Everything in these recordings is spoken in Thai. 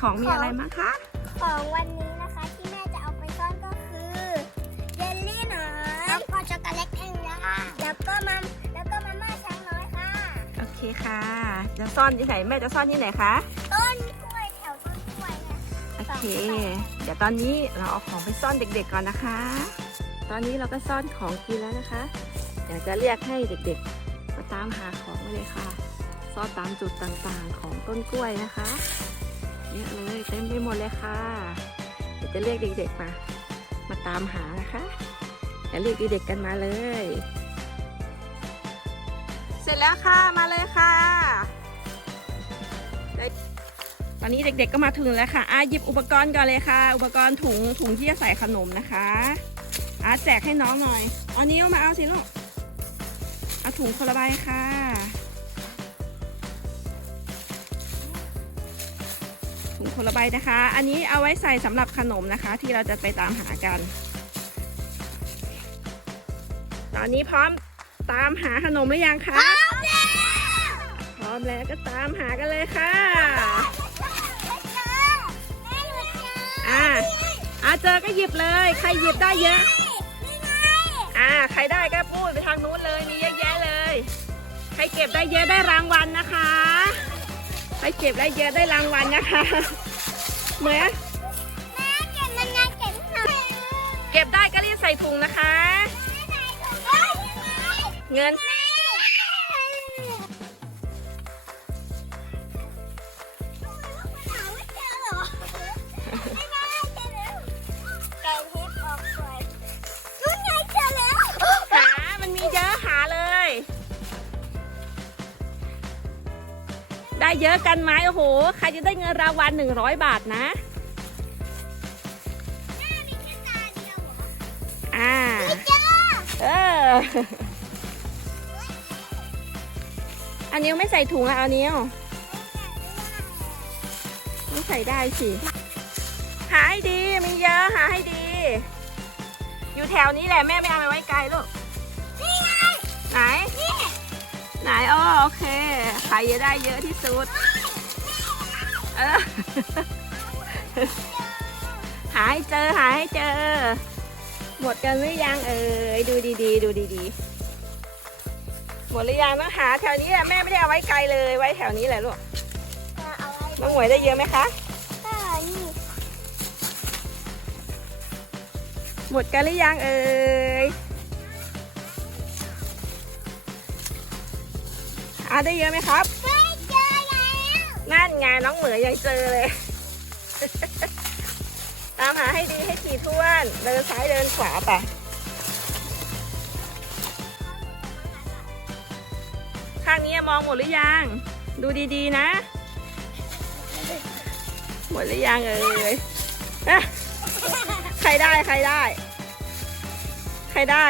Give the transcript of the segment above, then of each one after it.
ของมีอะไรมั้งคะ ของวันนี้นะคะที่แม่จะเอาไปซ่อนก็คือเยลลี่หนอนแล้วก็ช็อกโกแลตแองยาแล้วก็มาแล้วก็มาม่าช้างน้อยค่ะ โอเคค่ะ จะซ่อนที่ไหนแม่จะซ่อนที่ไหนคะ ต้นกล้วยแถวต้นกล้วยเนี่ยโอเค เดี๋ยวตอนนี้เราเอาของไปซ่อนเด็กๆก่อนนะคะ ตอนนี้เราก็ซ่อนของกินแล้วนะคะ เดี๋ยวจะเรียกให้เด็กๆมาตามหาของมาเลยค่ะ ซ่อนตามจุดต่างๆของต้นกล้วยนะคะ เยอะเลยเต็มไปหมดเลยค่ะ เดี๋ยวจะเรียกเด็กๆมา มาตามหานะคะเดี๋ยวเรียกเด็กๆกันมาเลย เสร็จแล้วค่ะมาเลยค่ะตอนนี้เด็กๆก็มาถึงแล้วค่ะอาหยิบอุปกรณ์ก่อนเลยค่ะ อุปกรณ์ถุงถุงที่จะใส่ขนมนะคะอาแจกให้น้องหน่อยอานิ้มาเอาสิลูก เอาถุงคนละใบค่ะ ถุงคนละใบนะคะ อันนี้เอาไว้ใส่สำหรับขนมนะคะ ที่เราจะไปตามหากัน ตอนนี้พร้อมตามหาขนมหรือยังคะพร้อมแล้วก็ตามหากันเลยค่ะอ่าอาเจอก็หยิบเลย ใครหยิบได้เยอะอ่าใครได้ก็พูดไปทางนู้นเลยมีเยอะแยะเลย ใครเก็บได้เยอะได้รางวัลนะคะใคร เก็บได้เยอะได้รางวัลนะคะเหมือนเก็บได้ก็รีบใส่ถุงนะคะ เงิน เยอะกันไหมโอ้โห ใครจะได้เงินรางวัล100บาทนะ อ่าเออ อันนี้ไม่ใส่ถุงอะเอานิ้วไม่ใส่ได้สิ หาให้ดี มีเยอะหาให้ดี อยู่แถวนี้แหละแม่ไม่เอาไปไว้ไกลลูกไหน ไหนอ๋อโอเคใครจะได้เยอะที่สุดเออหาให้เจอหาให้เจอ หมดกันหรือยังเอ่ยดูดีๆ ดูดีๆ หมดหรือยังต้องหาแถวนี้แหละแม่ไม่ได้เอาไว้ไกลเลยไว้แถวนี้แหละลูกน้องหมวยได้เยอะไหมคะหมดกันหรือยังเอ่ย อาได้เยอะไหมครับนั่นไงน้องเหมยยังเจอเลย ตามหาให้ดีให้ถี่ถ้วน เดินซ้ายเดินขวาไป ข้างนี้มองหมดหรือยัง ดูดีๆนะ หมดหรือยังเอ่ยอะใครได้ใครได้ ใครได้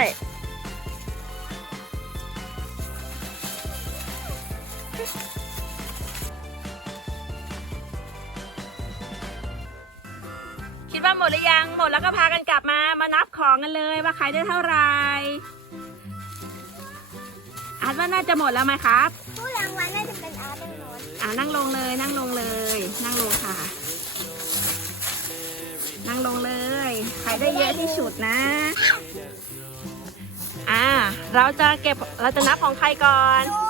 คิดว่าหมดหรือยังหมดแล้วก็พากันกลับมามานับของกันเลยว่าใครได้เท่าไหร่อาจว่าน่าจะหมดแล้วไหมครับผู้รางวัลน่าจะเป็นอาร์ตแน่นอนอ่านั่งลงเลยนั่งลงเลย นั่งลงค่ะ นั่งลงเลยใครได้เยอะที่สุดนะอ่าเราจะเก็บเราจะนับของใครก่อนนุ๊กนุ๊กอะ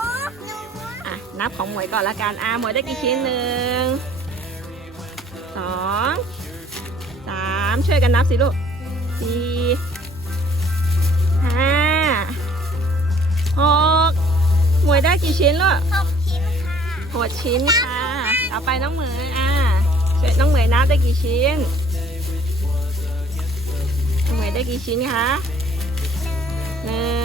นับของหมวยก่อนละกันอ่าหมวยได้กี่ชิ้นหนึ่งสองสามช่วยกันนับสิลูกสี่ห้าหกหมวยได้กี่ชิ้นลูกหกชิ้นค่ะหกชิ้นค่ะต่อไปน้องเหมยอ่าช่วยน้องเหมยนับได้กี่ชิ้นน้องเหมยได้กี่ชิ้นคะหนึ่ง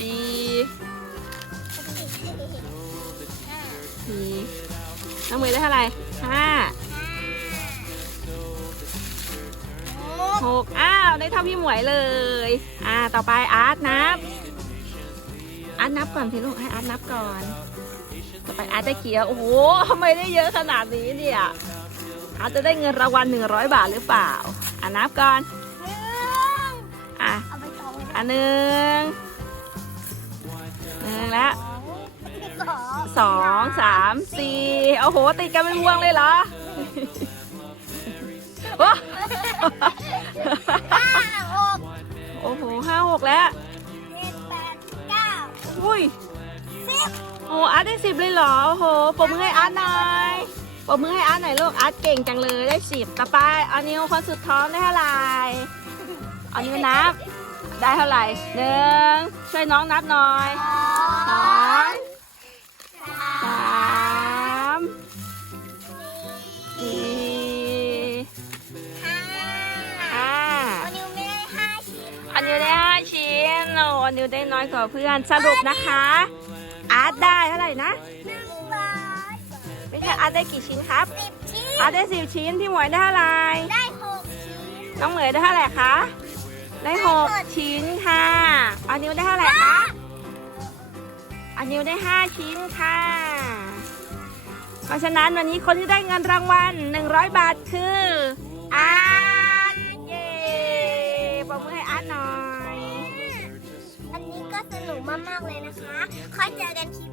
สี่สี่น้องเหมยได้เท่าไหร่ห้าหกอ้าว ได้เท่าพี่หมวยเลย อ่า ต่อไปอาร์ตนับ อาร์ตนับก่อนสิลูก ให้อาร์ตนับก่อน ต่อไปอาร์ตได้เขียวโอ้โหทำไมได้เยอะขนาดนี้เนี่ย อาร์ตจะได้เงินรางวัลหนึ่งร้อยบาทหรือเปล่า อะนับก่อนหนึ่งอะอันหนึ่ง นึ่งแล้วสองสองสามสี่โอ้โห ติดกันเป็นพวงเลยเหรอโอ้ห้าหกโอ้โหห้าหกแล้วเจ็ดแปดเก้าอุ้ยสิบโอ้อาร์ตได้สิบเลยเหรอ โอ้โหปรบมือให้อาร์ตหน่อยปรบมือให้อาร์ตหน่อยลูกอาร์ตเก่งจังเลยได้สิบต่อไปอันนิวคนสุดท้องได้เท่าไหร่อันนิวนับ ได้เท่าไหร่หนึ่งช่วยน้องนับหน่อยส องสามสี่ห้าห้าวันนี้ไม่ได้ห้าชิ้นอันนิวได้ห้าชิ้นโอ้อันนิวได้น้อยกว่าเพื่อนสรุปนะคะ อาร์ตได้เท่าไหร่นะหนึ่งร้อยไม่ใช่อาร์ตได้กี่ชิ้นครับสิบชิ้นอาร์ตได้สิบชิ้นพี่หมวยได้เท่าไหร่ได้หกชิ้นน้องเหมยได้เท่าไหร่คะได้หกชิ้นค่ะอันนิวได้เท่าไหร่คะ อันนิวได้ห้าชิ้นค่ะ เพราะฉะนั้นวันนี้คนที่ได้เงินรางวัล 100 บาทคืออาร์ตเย่ปรบมือให้อาร์ตหน่อย อันนี้ก็สนุกมากๆเลยนะคะค่อยเจอกันคลิป